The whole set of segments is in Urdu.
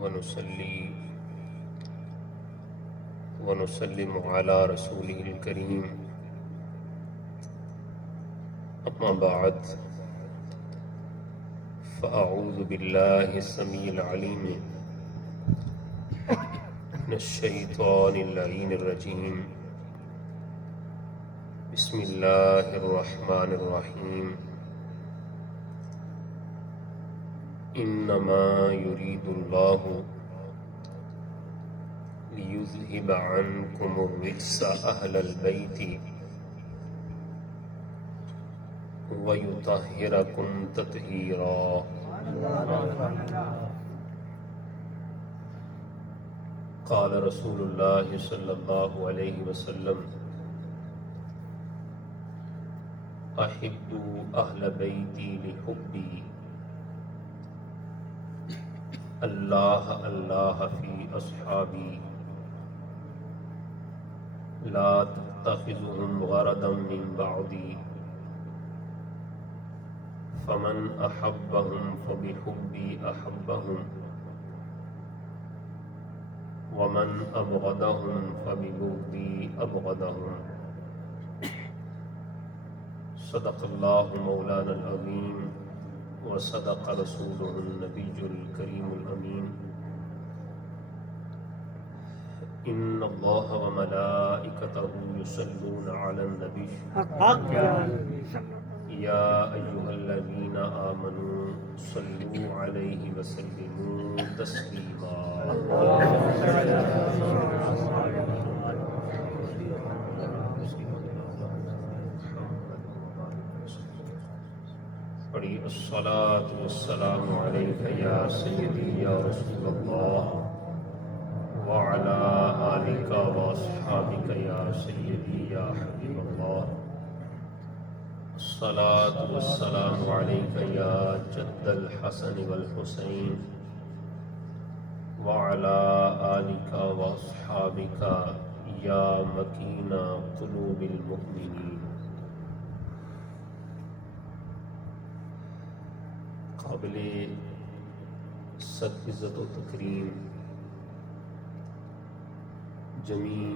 ونصلي ونسلم على رسوله الكريم. أما بعد، فأعوذ بالله السميع العليم من الشيطان اللعين الرجيم. بسم الله الرحمن الرحيم. إنما يريد الله ليذهب عنكم الرجس أهل البيت ويطهركم تطهيرا. قال رسول الله صلى الله عليه وسلم: أحبوا أهل بيتي لحبي. الله الله في أصحابي، لا تتخذهم غرضا من بعدي، فمن أحبهم فبحبي أحبهم، ومن أبغضهم فببغضي أبغضهم. صدق الله مولانا العظيم وصدق رسوله النبي الكريم الأمين. إن الله وملائكته يصلون على النبي يا أيها الذين آمنوا صلوا عليه وسلموا تسليما. پڑھی الصلاة والسلام عليك يا سيدي يا رسول الله وعلى آلك وأصحابك يا سيدي يا حبيب الله. الصلاة والسلام عليك يا جد الحسن والحسين وعلى آلك وأصحابك يا مكين قلوب المؤمنين. قابل صد عزت و تکریم جمیع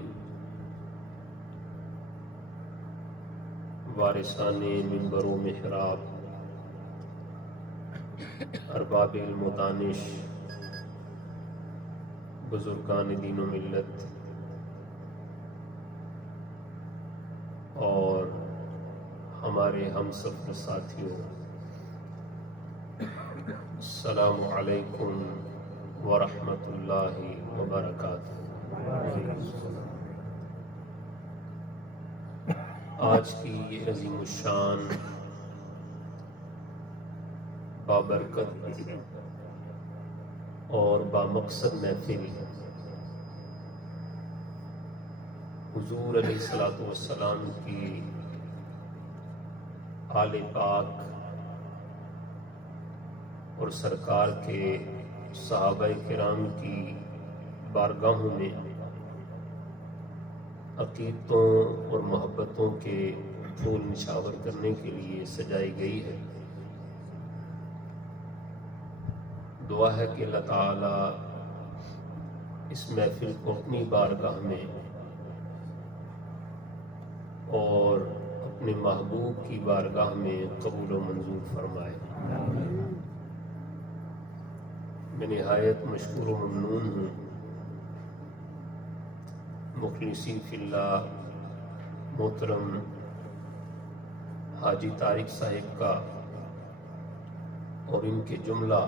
وارثان منبر و محراب، ارباب علم و دانش، بزرگان دین و ملت، اور ہمارے ہم سفر ساتھیوں، السلام علیکم ورحمۃ اللہ وبرکاتہ۔ آج کی یہ عظیم الشان بابرکت اور بامقصد محفل حضور علیہ الصلوۃ والسلام کی آل پاک اور سرکار کے صحابہ کرام کی بارگاہوں میں عقیدتوں اور محبتوں کے پھول نشاور کرنے کے لیے سجائی گئی ہے۔ دعا ہے کہ اللہ تعالیٰ اس محفل کو اپنی بارگاہ میں اور اپنے محبوب کی بارگاہ میں قبول و منظور فرمائے۔ میں نہایت مشکور و ممنون ہوں مخلصی فی اللہ محترم حاجی طارق صاحب کا اور ان کے جملہ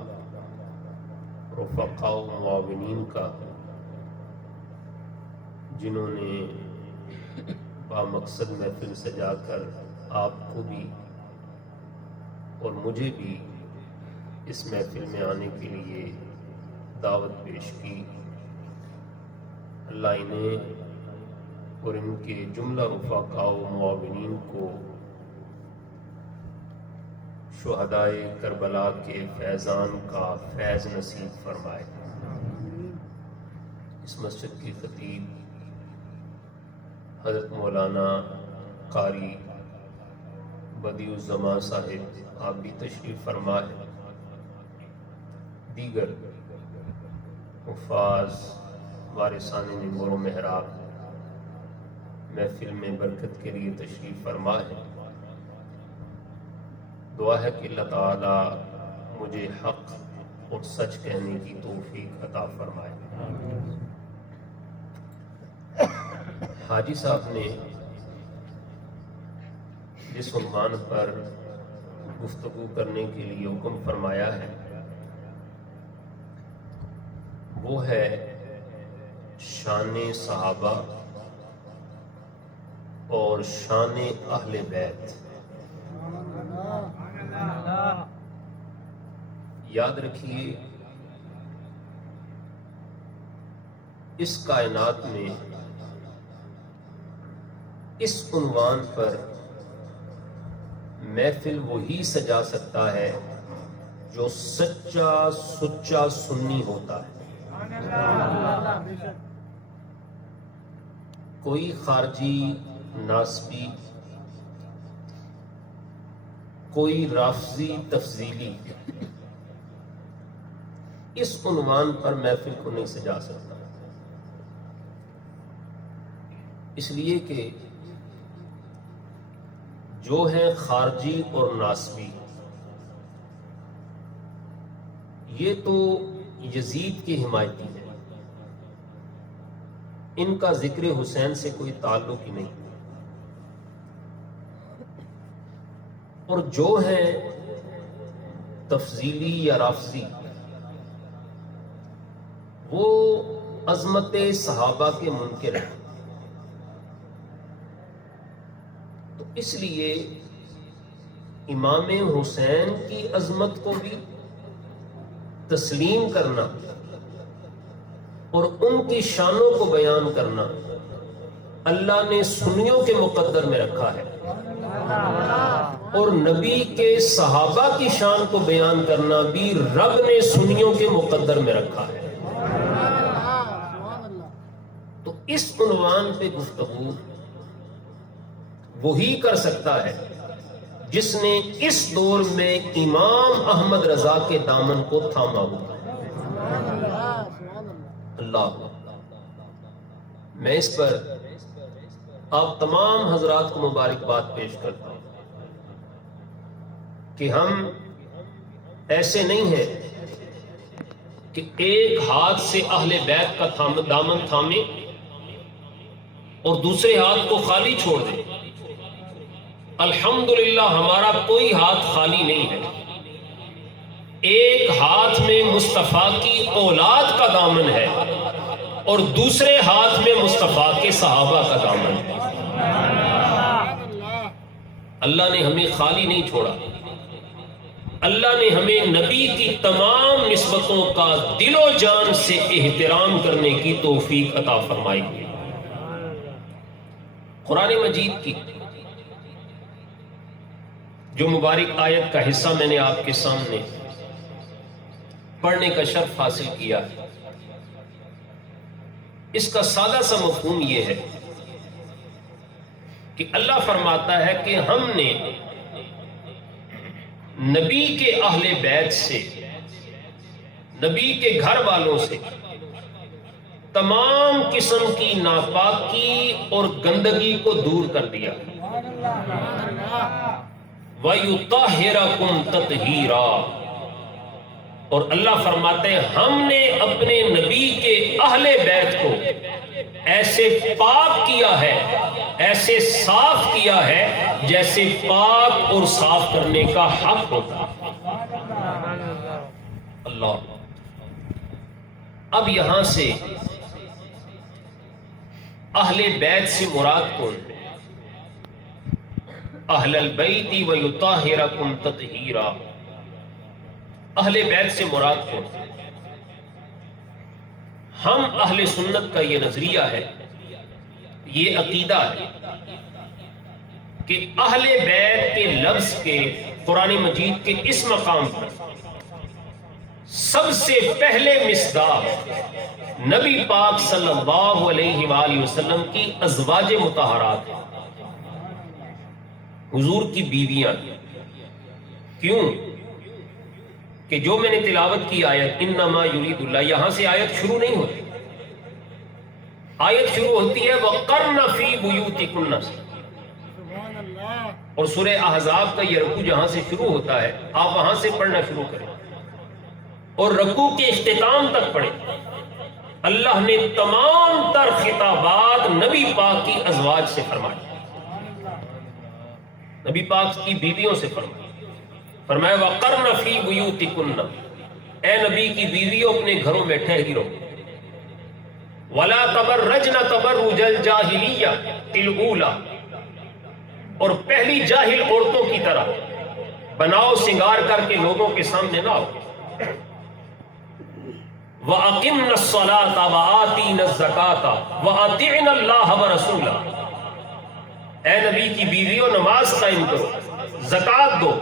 رفقاء و معاونین کا، جنہوں نے بامقصد محفل سجا کر آپ کو بھی اور مجھے بھی اس محفل میں آنے کے لیے دعوت پیش کی۔ اللہ انہیں اور ان کے جملہ رفقاء و معاونین کو شہدائے کربلا کے فیضان کا فیض نصیب فرمائے۔ اس مسجد کی خطیب حضرت مولانا قاری بدیع الزمان صاحب آپ بھی تشریف فرما ہے۔ دیگر حفاظ وارثان منبر و محراب محفل میں برکت کے لیے تشریف فرما ہے، دعا ہے کہ اللہ تعالیٰ مجھے حق اور سچ کہنے کی توفیق عطا فرمائے۔ حاجی صاحب نے جس عنوان پر گفتگو کرنے کے لیے حکم فرمایا ہے وہ ہے شان صحابہ اور شان اہل بیت۔ یاد رکھیے اس کائنات میں اس عنوان پر محفل وہی سجا سکتا ہے جو سچا سچا سنی ہوتا ہے۔ کوئی خارجی ناسبی، کوئی رافضی تفضیلی اس عنوان پر محفل کو نہیں سجا سکتا، اس لیے کہ جو ہیں خارجی اور ناسبی یہ تو یزید کی حمایتی ہیں، ان کا ذکر حسین سے کوئی تعلق ہی نہیں، اور جو ہیں تفضیلی یا رافضی وہ عظمت صحابہ کے منکر ہیں۔ تو اس لیے امام حسین کی عظمت کو بھی تسلیم کرنا اور ان کی شانوں کو بیان کرنا اللہ نے سنیوں کے مقدر میں رکھا ہے، اور نبی کے صحابہ کی شان کو بیان کرنا بھی رب نے سنیوں کے مقدر میں رکھا ہے۔ تو اس عنوان پہ گفتگو وہی کر سکتا ہے جس نے اس دور میں امام احمد رضا کے دامن کو تھاما ہوا ہے۔ اللہ، میں اس پر آپ تمام حضرات کو مبارکباد پیش کرتا ہوں کہ ہم ایسے نہیں ہیں کہ ایک ہاتھ سے اہل بیت کا دامن تھامے اور دوسرے ہاتھ کو خالی چھوڑ دیں۔ الحمدللہ ہمارا کوئی ہاتھ خالی نہیں ہے، ایک ہاتھ میں مصطفیٰ کی اولاد کا دامن ہے اور دوسرے ہاتھ میں مصطفیٰ کے صحابہ کا دامن ہے۔ اللہ نے ہمیں خالی نہیں چھوڑا، اللہ نے ہمیں نبی کی تمام نسبتوں کا دل و جان سے احترام کرنے کی توفیق عطا فرمائی ہے۔ قرآن مجید کی جو مبارک آیت کا حصہ میں نے آپ کے سامنے پڑھنے کا شرف حاصل کیا، اس کا سادہ سا مفہوم یہ ہے کہ اللہ فرماتا ہے کہ ہم نے نبی کے اہل بیت سے، نبی کے گھر والوں سے تمام قسم کی ناپاکی اور گندگی کو دور کر دیا، وَيُطَهِّرَكُمْ تَطْهِيرًا، اور اللہ فرماتے ہیں ہم نے اپنے نبی کے اہل بیت کو ایسے پاک کیا ہے، ایسے صاف کیا ہے جیسے پاک اور صاف کرنے کا حق ہوتا ہے۔ اللہ، اب یہاں سے اہل بیت سے مراد کون ہے؟ اہل البیت ویطہرکم تطہیرا، اہل بیت سے مراد کون ہے؟ ہم اہل سنت کا یہ نظریہ ہے، یہ عقیدہ ہے کہ اہل بیت کے لفظ کے قرآن مجید کے اس مقام پر سب سے پہلے مصداق نبی پاک صلی اللہ علیہ وآلہ وسلم کی ازواج مطہرات ہیں، حضور کی بیویاں۔ کیوں؟ کہ جو میں نے تلاوت کی آیت انما یرید اللہ، یہاں سے آیت شروع نہیں ہوتی، آیت شروع ہوتی ہے وَقَرْنَ فِي بُيُوتِكُنَّ سے، اور سورہ احزاب کا یہ رکوع جہاں سے شروع ہوتا ہے آپ وہاں سے پڑھنا شروع کریں اور رکوع کے اختتام تک پڑھیں۔ اللہ نے تمام تر خطابات نبی پاک کی ازواج سے فرمائے، نبی پاک کی بیویوں سے فرمایا وَقَرْنَ فِي بُيُوتِكُنَّ، اے نبی کی بیویوں اپنے گھروں میں ٹھہری رہو، وَلَا تَبَرَّجْنَ تَبَرُّجَ الْجَاهِلِيَّةِ الْأُولَى، اور پہلی جاہل عورتوں کی طرح بناؤ سنگار کر کے لوگوں کے سامنے نہ آؤ۔ وَأَقِمْنَ الصَّلَاةَ وَآتِينَ الزَّكَاةَ وَأَطِعْنَ اللَّهَ وَرَسُولَهُ، اے نبی کی بیویوں نماز قائم کرو، زکوٰۃ دو،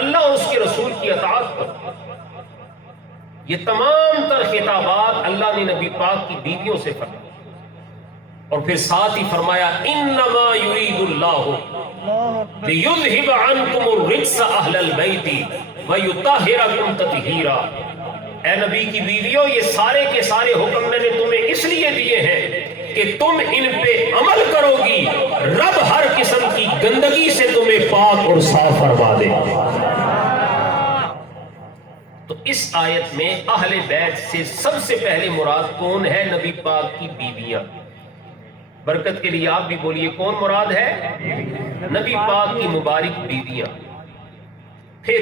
اللہ اور اس کے رسول کی اطاعت کرو۔ یہ تمام تر خطابات اللہ نے نبی پاک کی بیویوں سے فرمایا، اور پھر ساتھ ہی فرمایا انما یرید اللہ لیذھب عنکم الرجس اہل البیت ویطہرکم تطہیرا، اے نبی کی بیویوں یہ سارے کے سارے حکم میں نے تمہیں اس لیے دیے ہیں کہ تم ان پہ عمل کرو گی، رب ہر قسم کی گندگی سے تمہیں پاک اور صاف فرما دے۔ تو اس آیت میں اہل بیت سے سب سے پہلے مراد کون ہے؟ نبی پاک کی بیویاں۔ برکت کے لیے آپ بھی بولیے کون مراد ہے؟ نبی پاک کی مبارک بیویاں۔ پھر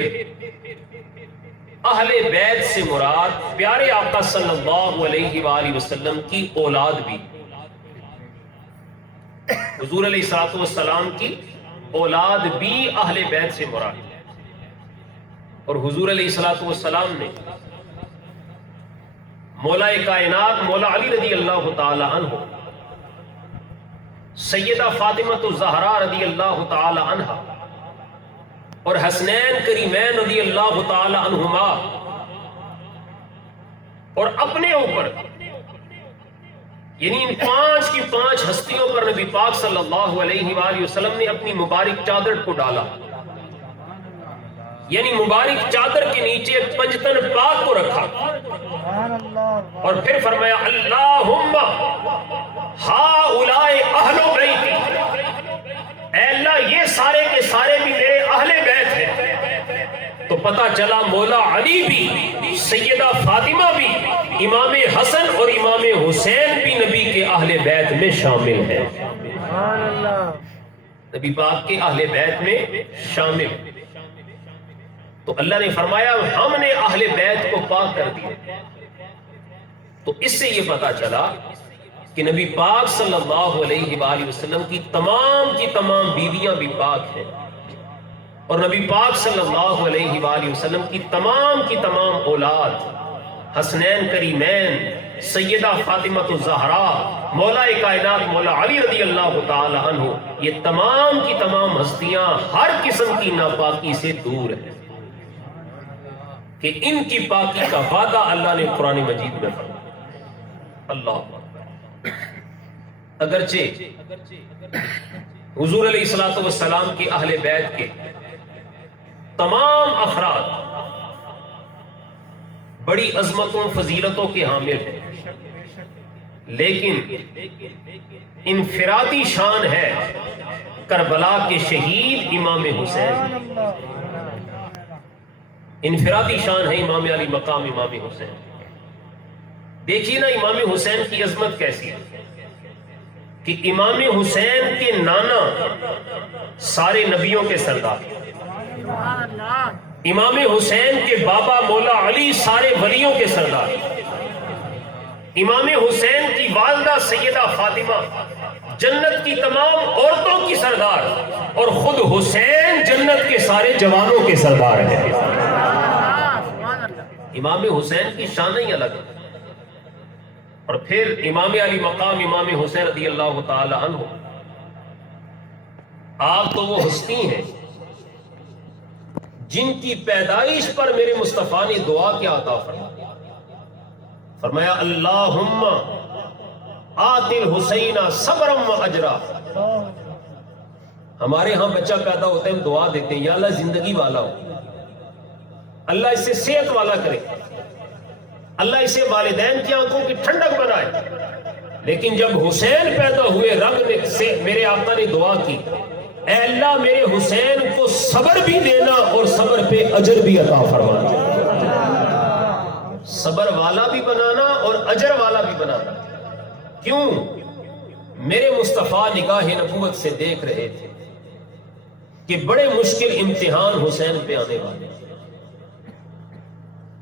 اہل بیت سے مراد پیارے آقا صلی اللہ علیہ وآلہ وسلم کی اولاد بھی، حضور علیہ الصلوۃ والسلام کی اولاد بھی اہل بیت سے مراد۔ اور حضور علیہ الصلوۃ والسلام نے مولا کائنات مولا علی رضی اللہ تعالی عنہ، سیدہ فاطمہ الزہرا رضی اللہ تعالی عنہ اور حسنین کریمین رضی اللہ تعالی عنہما، اور اپنے اوپر یعنی ان پانچ کی پانچ ہستیوں پر نبی پاک صلی اللہ علیہ وآلہ وسلم نے اپنی مبارک چادر کو ڈالا، یعنی مبارک چادر کے نیچے پنجتن پاک کو رکھا، اور پھر فرمایا اللہم ہؤلاء اہل بیتی، اے اللہ یہ سارے کے سارے بھی میرے اہل بیت ہیں۔ تو پتہ چلا مولا علی بھی، سیدہ فاطمہ بھی، امام حسن اور امام حسین بھی نبی کے اہل بیت میں شامل ہیں، نبی پاک کے اہل بیت میں شامل۔ تو اللہ نے فرمایا ہم نے اہل بیت کو پاک کر دیا۔ تو اس سے یہ پتا چلا کہ نبی پاک صلی اللہ علیہ وآلہ وسلم کی تمام بیویاں بھی پاک ہیں، اور نبی پاک صلی اللہ علیہ وآلہ وسلم کی تمام اولاد، حسنین کریمین، سیدہ فاطمہ الزہرا، مولا کائنات مولا علی رضی اللہ تعالی عنہ، یہ تمام کی تمام ہستیاں ہر قسم کی ناپاکی سے دور ہیں، کہ ان کی پاکی کا وعدہ اللہ نے قرآن مجید میں فرمایا۔ اللہ اگرچہ حضور علیہ الصلوۃ والسلام کے اہل بیت کے تمام افراد بڑی عظمتوں فضیلتوں کے حامل ہیں، لیکن انفرادی شان ہے کربلا کے شہید امام حسین، انفرادی شان ہے امام علی مقام امام حسین۔ دیکھیے نا امام حسین کی عظمت کیسی ہے کہ امام حسین کے نانا سارے نبیوں کے سردار، امام حسین کے بابا مولا علی سارے ولیوں کے سردار، امام حسین کی والدہ سیدہ فاطمہ جنت کی تمام عورتوں کی سردار، اور خود حسین جنت کے سارے جوانوں کے سردار ہیں۔ امام حسین کی شان ہی الگ ہے۔ اور پھر امام علی مقام امام حسین رضی اللہ تعالی عنہ، آپ تو وہ ہستی ہیں جن کی پیدائش پر میرے مصطفیٰ نے دعا کیا عطا فرمایا، فرمایا اللہم آت الحسین صبرا و اجرا۔ ہمارے ہاں بچہ پیدا ہوتا ہے ہم دعا دیتے ہیں یا اللہ زندگی والا ہو، اللہ اسے صحت والا کرے، اللہ اسے والدین کی آنکھوں کی ٹھنڈک بنائے۔ لیکن جب حسین پیدا ہوئے، رب نے میرے آقا نے دعا کی، اے اللہ میرے حسین کو صبر بھی دینا اور صبر پہ اجر بھی عطا فرمانا، صبر والا بھی بنانا اور اجر والا بھی بنانا۔ کیوں؟ میرے مصطفیٰ نگاہ نبوت سے دیکھ رہے تھے کہ بڑے مشکل امتحان حسین پہ آنے والے۔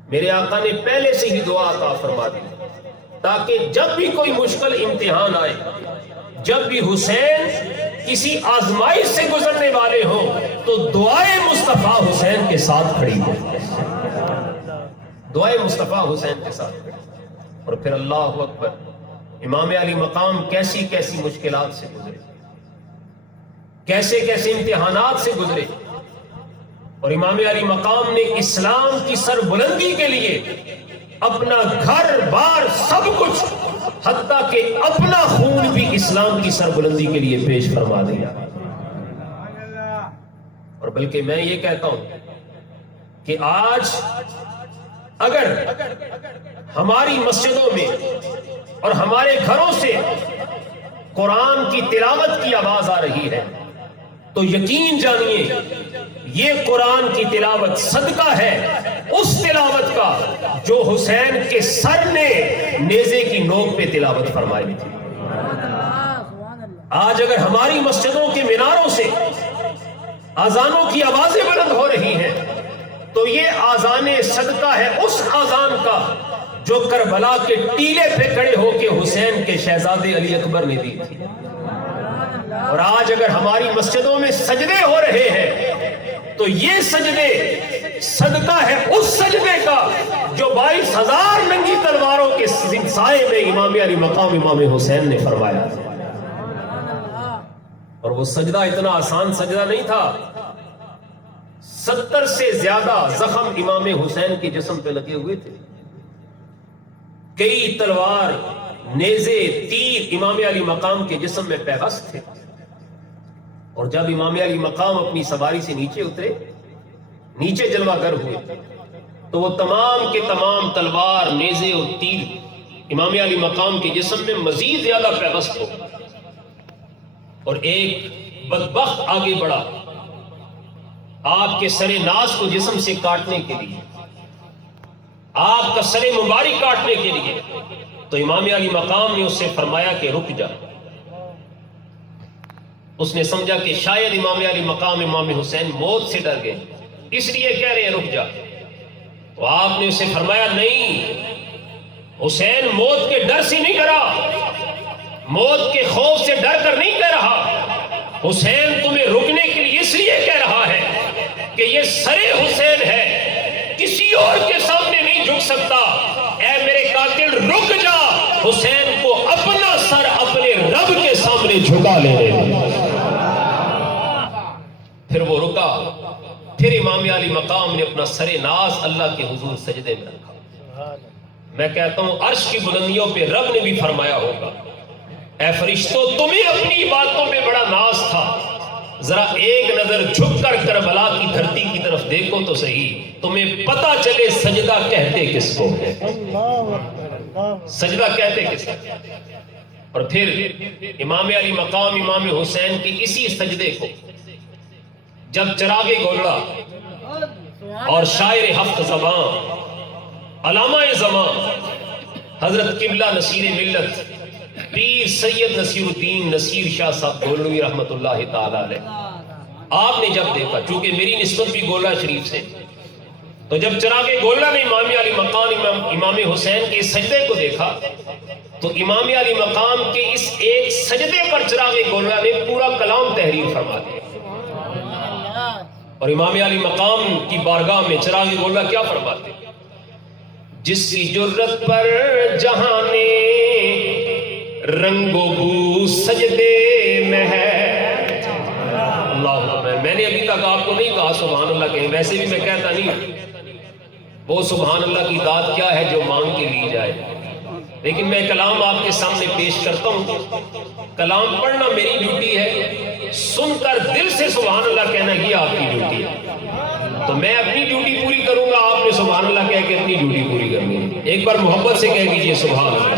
میرے آقا نے پہلے سے ہی دعا عطا فرما دی تاکہ جب بھی کوئی مشکل امتحان آئے، جب بھی حسین کسی آزمائش سے گزرنے والے ہوں، تو دعائے مصطفیٰ حسین کے ساتھ کھڑی ہو، دعائے مصطفیٰ حسین کے ساتھ۔ اور پھر اللہ اکبر، امام علی مقام کیسی کیسی مشکلات سے گزرے، کیسے کیسے امتحانات سے گزرے، اور امام علی مقام نے اسلام کی سربلندی کے لیے اپنا گھر بار سب کچھ، حتیٰ کہ اپنا خون بھی اسلام کی سربلندی کے لیے پیش فرما دیا۔ اور بلکہ میں یہ کہتا ہوں کہ آج اگر ہماری مسجدوں میں اور ہمارے گھروں سے قرآن کی تلاوت کی آواز آ رہی ہے تو یقین جانیے یہ قرآن کی تلاوت صدقہ ہے اس تلاوت کا جو حسین کے سر نے نیزے کی نوک پہ تلاوت فرمائی تھی۔ آج اگر ہماری مسجدوں کے میناروں سے اذانوں کی آوازیں بلند ہو رہی ہیں تو یہ آذان صدقہ ہے اس آذان کا جو کربلا کے ٹیلے پہ کھڑے ہو کے حسین کے شہزادے علی اکبر نے دی تھی۔ اور آج اگر ہماری مسجدوں میں سجدے ہو رہے ہیں تو یہ سجدے صدقہ ہے اس سجدے کا جو 22,000 ننگی تلواروں کے سائے میں امام علی مقام امام حسین نے فرمایا تھا۔ اور وہ سجدہ اتنا آسان سجدہ نہیں تھا، 70 سے زیادہ زخم امام حسین کے جسم پہ لگے ہوئے تھے، کئی تلوار، نیزے، تیر امام علی مقام کے جسم میں پیوست تھے۔ اور جب امام علی مقام اپنی سواری سے نیچے اترے، نیچے جلوہ گر ہوئے، تو وہ تمام کے تمام تلوار، نیزے اور تیر امام علی مقام کے جسم میں مزید زیادہ پیوست ہو۔ اور ایک بدبخت آگے بڑھا آپ کے سر ناز کو جسم سے کاٹنے کے لیے، آپ کا سر مبارک کاٹنے کے لیے، تو امام علی مقام نے اس سے فرمایا کہ رک جا۔ اس نے سمجھا کہ شاید امام علی مقام امام حسین موت سے ڈر گئے، اس لیے کہہ رہے ہیں رک جا۔ تو آپ نے اسے فرمایا نہیں، حسین موت کے ڈر سے نہیں ڈرا، موت کے خوف سے ڈر کر نہیں کہہ رہا، حسین تمہیں رکنے کے لیے اس لیے کہہ رہا ہے کہ یہ سر حسین ہے، کسی اور کے سامنے نہیں جھک سکتا۔ اے میرے قاتل رک جا، حسین کو اپنا سر اپنے رب کے سامنے جھکا لے رہے۔ پھر وہ رکا، پھر امام علی مقام نے اپنا سر ناز اللہ کے حضور سجدے میں رکھا۔ میں کہتا ہوں عرش کی بلندیوں پہ رب نے بھی فرمایا ہوگا، اے فرشتوں تمہیں اپنی باتوں پہ بڑا ناز تھا، ذرا ایک نظر جھک کر کربلا کی دھرتی کی طرف دیکھو تو صحیح، تمہیں پتا چلے سجدہ کہتے کس کو ہے، سجدہ کہتے کس کو۔ اور پھر امام علی مقام امام حسین کے اسی سجدے کو جب چراغ گولڑا اور شاعر ہفت زمان، علامہ زمان، حضرت قبلہ نصیر ملت پیر سید نصیر الدین نصیر شاہ صاحب گولڑوی رحمت اللہ تعالی علیہ، آپ نے جب دیکھا، چونکہ میری نسبت بھی گولڑا شریف سے، تو جب چراغ گولڑا نے امام علی مقام امام حسین کے سجدے کو دیکھا تو امام علی مقام کے اس ایک سجدے پر چراغ گولڑا نے پورا کلام تحریر فرما دیا۔ اور امام علی مقام کی بارگاہ میں چراغ گولڑا کیا فرماتے؟ جس کی جرت پر جہانے رنگ و بو سجدے میں ہے۔ اللہ اکبر، میں نے ابھی تک آپ کو نہیں کہا سبحان اللہ کہیں، ویسے بھی میں کہتا نہیں وہ سبحان اللہ کی ذات کیا ہے جو مانگ کے لی جائے، لیکن میں کلام آپ کے سامنے پیش کرتا ہوں۔ کلام پڑھنا میری ڈیوٹی ہے، سن کر دل سے سبحان اللہ کہنا یہ آپ کی ڈیوٹی ہے۔ تو میں اپنی ڈیوٹی پوری کروں گا، آپ نے سبحان اللہ کہہ کے اپنی ڈیوٹی پوری کرنی ہے۔ ایک بار محبت سے کہہ دیجئے سبحان اللہ۔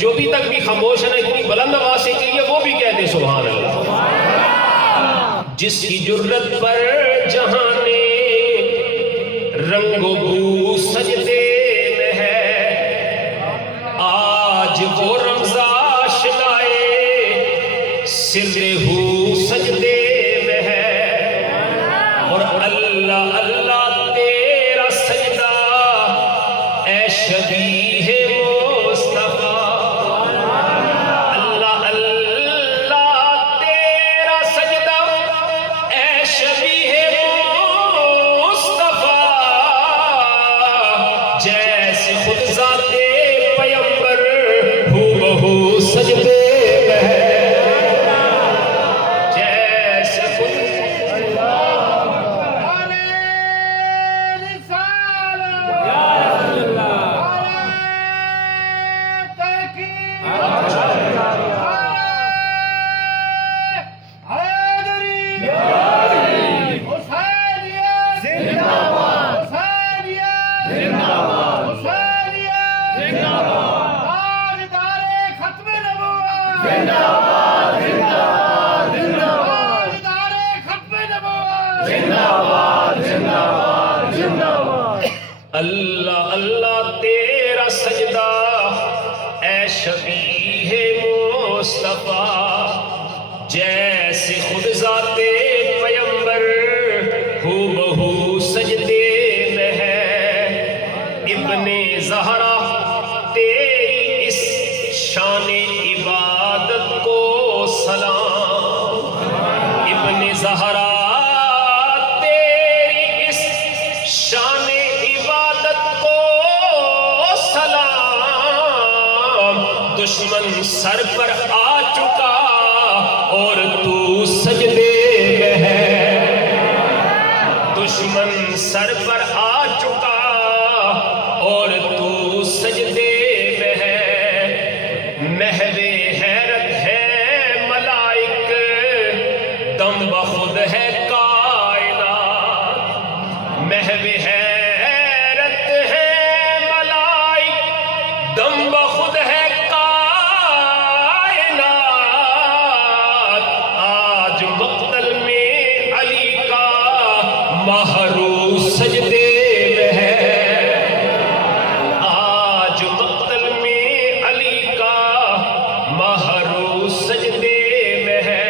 جو بھی تک بھی خاموش ہے نا، اتنی بلند آواز سے کہیے وہ بھی کہہ دے سبحان اللہ۔ جس کی جرت پر جہاں نے رنگ و بو سجدے میں ہے، آج وہ رمضان شلائے سر ہو سجدے میں ہے، اور اللہ اللہ تیرا سجدہ اے شبیہ مصطفیٰ، اللہ اللہ تیرا سجدہ اے شبیہ مصطفیٰ، جیسے خود ذات پیمبر ہو بہو سجدے میں ہے، جیسے خود اللہ اللہ تیرا سجدہ اے شبیہ مصطفیٰ، جیسے خود ذات پیمبر ہو بہو سجدے میں ہے، ابن زہرا تیری اس شان عبادت کو سلام، ابن زہرا تیری اس شان عبادت کو سلام، دشمن سر پر آ چکا اور تو سجدے میں ہے، دشمن سر پر آ چکا اور تو سجدے میں ہے، محو حیرت ہے ملائک دم بخود ہے کائنات، محو حیرت ہے ملائک دم بخود ہے کائنات، آج مقتل میں علی کا مہرو سجدے میں ہے، آج مقتل میں علی کا مہرو سجدے میں ہے،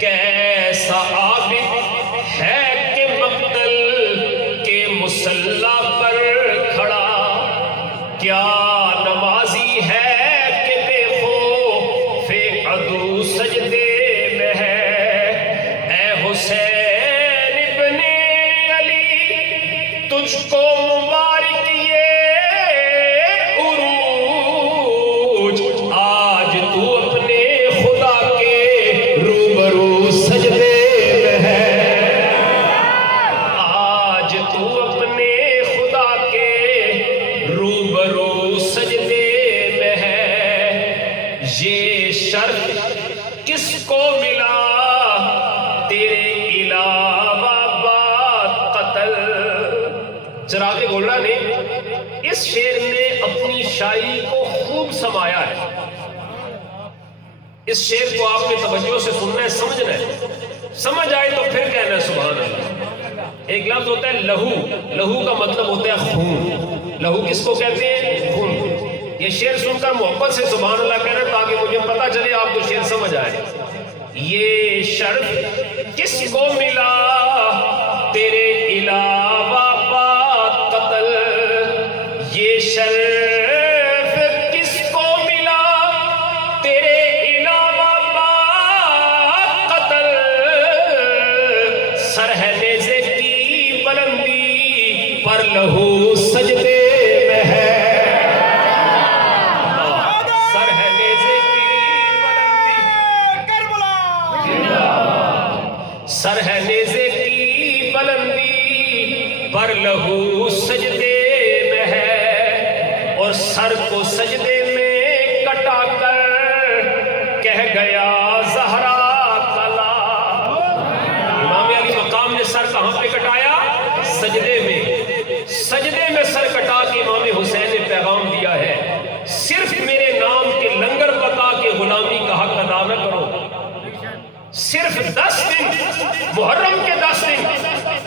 کیسا عابد ہے کہ مقتل کے مصلی پر کھڑا، کیا نمازی ہے کہ بے خوف عدو سجدے میں ہے، اے حسین ابن علی تجھ کو مبارک یہ عروج، آج تو اپنے خدا کے روبرو سجدے میں ہے، آج تو اپنے خدا کے روبرو سجدے میں ہے، یہ شرف کس کو ملا تیرے علاوہ بات قتل۔ چراغ گولڑا نے اس شعر میں اپنی شاعری کو خوب سمایا ہے، اس شعر کو آپ نے توجہ سے سننا ہے، سمجھنا ہے، سمجھ آئے تو پھر کہنا ہے سبحان اللہ۔ ایک لفظ ہوتا ہے لہو، لہو کا مطلب ہوتا ہے خون، لہو کس کو کہتے ہیں؟ خون۔ یہ شعر سن کر محبت سے سبحان اللہ کہنا تاکہ مجھے پتا چلے آپ کو شعر سمجھ آئے۔ یہ شرف کس کو ملا تیرے علاوہ بات قتل، یہ شرف کس کو ملا تیرے علاوہ بات قتل، سر ہے نیزے کی بلندی پر لہو سجدے میں ہے، سر ہے نیزے کی بلندی، سر ہے نیزے کی بلندی پر لہو سجدے میں ہے، اور سر کو سجدے میں کٹا کر کہہ گیا زہرا کلا۔ امام علی مقام نے صرف 10 دن محرم کے 10 دن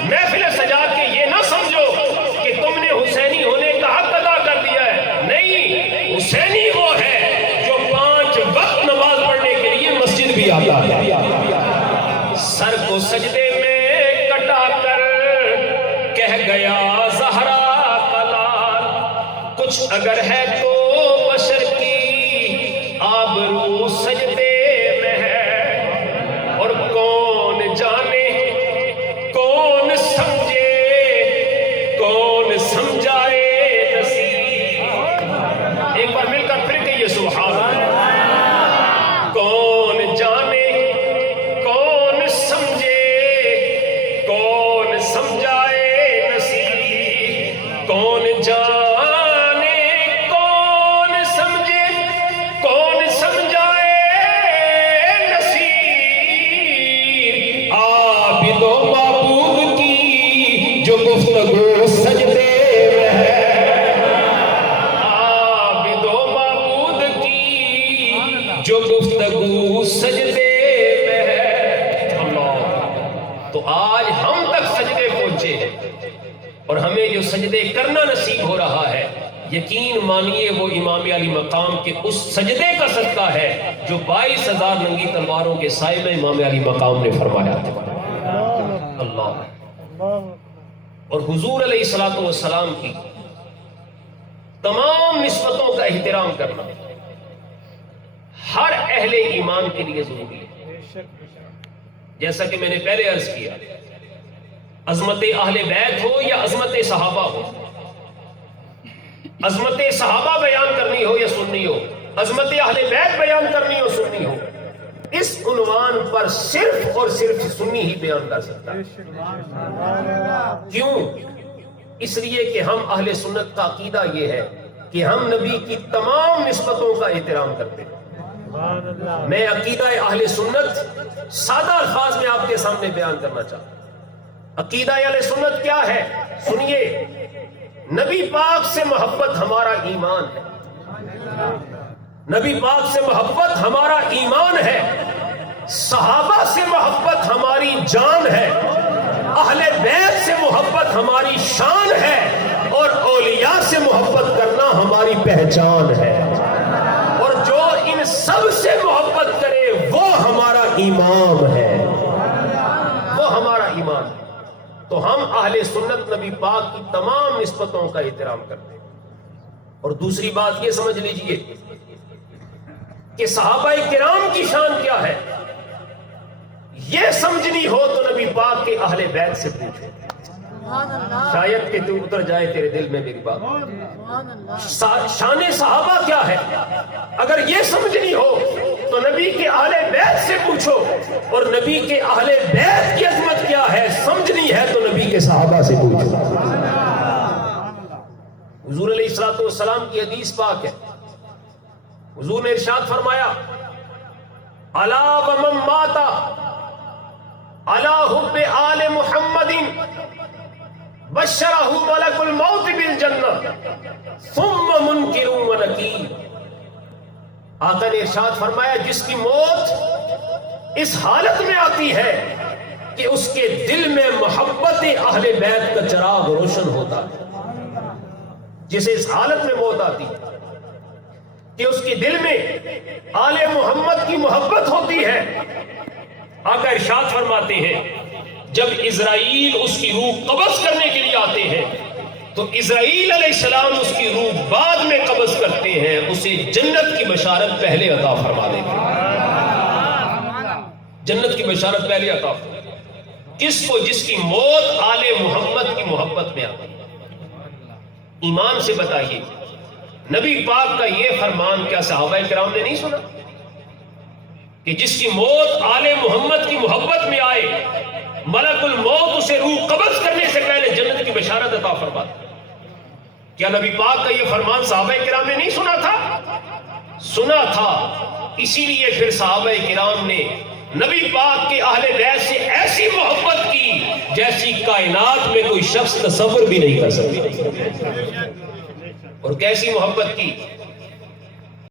محفل سجا کے یہ نہ سمجھو کہ تم نے حسینی ہونے کا حق ادا کر دیا ہے. نہیں، حسینی وہ ہے جو 5 وقت نماز پڑھنے کے لیے مسجد بھی آتا ہے. سر کو سجدے میں کٹا کر کہہ گیا زہرا کا لال، کچھ اگر ہے تو بشر کی آبرو سجدے میں ہے، اور کون جانے کون سمجھے کون سمجھائے نصیب. ایک بار مل کر پھر کہیے سبحان اللہ. کون جانے کون سمجھے کون سمجھائے نصیب، کون جانے کون سمجھے کون سمجھائے نصیب. عابد و معبود کی جو گفتگو سجدے میں ہے، عابد و معبود کی جو گفتگو سجدے میں ہے. اللہ، تو آج ہم تک سجدے پہنچے ہیں، اور ہمیں جو سجدے کرنا نصیب ہو رہا ہے، یقین مانیے وہ امام علی مقام کے اس سجدے کا صدقہ ہے جو 22,000 ننگی تلواروں کے سائے میں امام علی مقام نے فرمایا تھا. اللہ. اور حضور علیہ الصلوۃ والسلام کی تمام نسبتوں کا احترام کرنا ہر اہل ایمان کے لیے ضروری ہے. جیسا کہ میں نے پہلے عرض کیا، عظمت اہل بیت ہو یا عظمت صحابہ ہو، عظمت صحابہ بیان کرنی ہو یا سننی ہو، عظمت اہل بیت بیان کرنی ہو سننی ہو، اس عنوان پر صرف اور صرف سنی ہی بیان کر سکتا ہے. کیوں؟ اس لیے کہ ہم اہل سنت کا عقیدہ یہ ہے کہ ہم نبی کی تمام نسبتوں کا احترام کرتے ہیں. میں عقیدہ اہل سنت سادہ الفاظ میں آپ کے سامنے بیان کرنا چاہتا ہوں. عقیدہ اہل سنت کیا ہے؟ سنیے، نبی پاک سے محبت ہمارا ایمان ہے، نبی پاک سے محبت ہمارا ایمان ہے، صحابہ سے محبت ہماری جان ہے، اہل بیت سے محبت ہماری شان ہے، اور اولیاء سے محبت کرنا ہماری پہچان ہے. اور جو ان سب سے محبت کرے وہ ہمارا ایمان ہے، وہ ہمارا ایمان ہے. تو ہم اہل سنت نبی پاک کی تمام نسبتوں کا احترام کرتے ہیں. اور دوسری بات یہ سمجھ لیجئے کہ صحابہ کرام کی شان کیا ہے، یہ سمجھنی ہو تو نبی پاک کے اہل بیت سے پوچھو، شاید کہ تو اتر جائے تیرے دل میں میری بات. شان صحابہ کیا ہے، اگر یہ سمجھنی ہو تو نبی کے اہل بیت سے پوچھو، اور نبی کے اہل بیت کی عظمت کیا ہے سمجھنی ہے تو نبی کے صحابہ سے پوچھو. حضور علیہ الصلوۃ والسلام کی حدیث پاک ہے، حضور نے ارشاد فرمایا، الا ومن مات علی حب آل محمد بشرہ ملک الموت بالجنہ ثم منکر و نکیر. آقا نے ارشاد فرمایا، جس کی موت اس حالت میں آتی ہے کہ اس کے دل میں محبت اہل بیت کا چراغ روشن ہوتا ہے، جسے اس حالت میں موت آتی ہے کہ اس کے دل میں آل محمد کی محبت ہوتی ہے، آقا ارشاد فرماتے ہیں جب اسرائیل اس کی روح قبض کرنے کے لیے آتے ہیں تو اسرائیل علیہ السلام اس کی روح بعد میں قبض کرتے ہیں، اسے جنت کی بشارت پہلے عطا فرما دیتے ہیں. جنت کی بشارت پہلے عطا فرما کس کو؟ جس کی موت آل محمد کی محبت میں آتی. ایمان سے بتائیے، نبی پاک کا یہ فرمان کیا صحابہ کرام نے نہیں سنا کہ جس کی موت آل محمد کی محبت میں آئے ملک الموت اسے روح قبض کرنے سے پہلے جنت کی بشارت عطا فرماتا؟ کیا نبی پاک کا یہ فرمان صحابہ کرام نے نہیں سنا تھا؟ سنا تھا. اسی لیے پھر صحابہ کرام نے نبی پاک کے اہل بیت سے ایسی محبت کی جیسی کائنات میں کوئی شخص تصور بھی نہیں کر سکتا. اور کیسی محبت کی